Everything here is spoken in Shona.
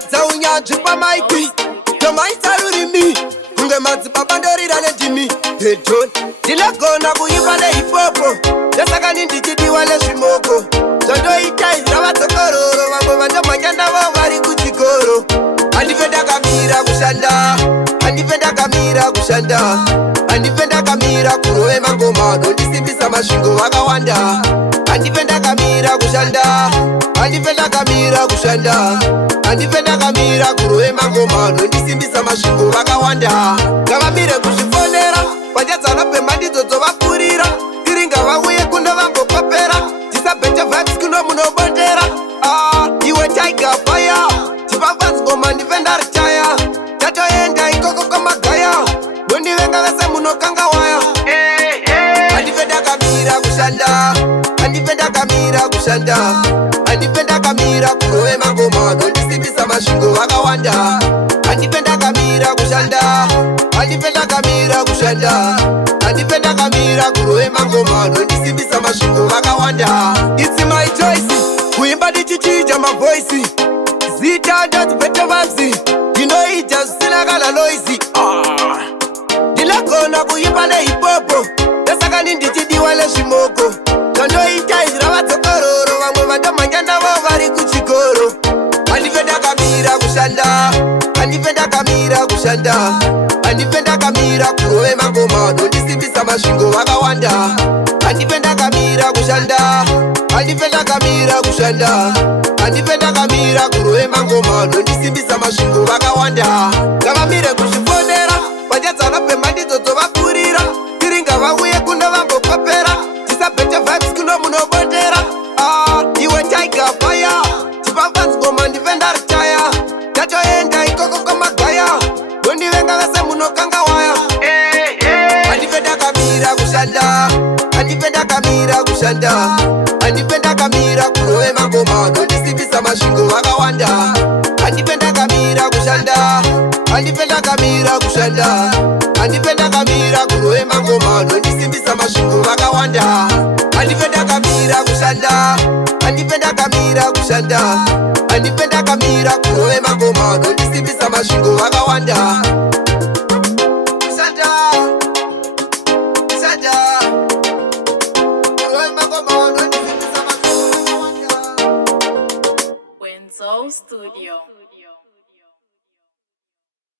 Ndapedza unyanzvi pamaiki tomaisa rurimi kunge madzibaba ndorira nejimi John ndinogona kuimba nehipopo ndosaka nindichidiwa nezvimoko zvondoita izravadzokororo vamwe vandomhanya navo vari kuchikoro handife ndakamira kushanda handife ndakamira kushanda handife ndakamira kurove mangoma nondisimbisa masvingo vakawanda handife ndakamira kushanda handife ndakamira kushanda handife ndakamira kurove mangoma nondisimbisa masvingo vakawanda ngavamire kuzvifonera vachadzana pemba ndidzo dzovapfurira tiri ngavauye kuno vambokopera tisabhecha vibes kuno munobondera iwe tiger fire chipafanzi ngoma ndife ndarichaya tatoenda ikoko kwamagaya nondivenga vese munokanga waya handife ndakamira kushanda handife ndakamira kushanda handife ndakamira kurove mangoma nondisimbisa masvingo vakawanda handife ndakamira kushanda handife ndakamira kushanda handife ndakamira kurove mangoma nondisimbisa masvingo vakawanda It's my choice kuimba ndichichija mavoisi zita ndadzipete vanzi ndinoita zvisina kana noisi ndinogona kuimba nehipopo ndosaka nindichidiwa nezvimoko zvondoita izravadzokororo vamwe vandomhanya navo vari kuchikoro handife ndakamira kushanda handife ndakamira kushanda handife ndakamira kurove mangoma nondisimbisa masvingo vakawanda handife ndakamira kushanda handife ndakamira kushanda handife ndakamira kurove mangoma nondisimbisa masvingo vakawanda ngavamire kuzvifonera vachadzana pemba ndidzo dzovapfurira tiri ngavauye kuno vambokopera tisabhete vibes kuno munobondera iwe tiger fire chipafanzi ngoma ndife ndarichaya tatoenda ikoko kwamagaya nondivenga vese munokanga waya handife ndakamira kushanda handife ndakamira kushanda handife ndakamira kurove mangoma nondisimbisa masvingo vakawanda handife ndakamira kushanda handife ndakamira kushanda handife ndakamira kurove mangoma nondisimbisa masvingo vakawanda handife ndakamira kushanda handife ndakamira kushanda handife ndakamira kurove mangoma nondisimbisa masvingo vakawanda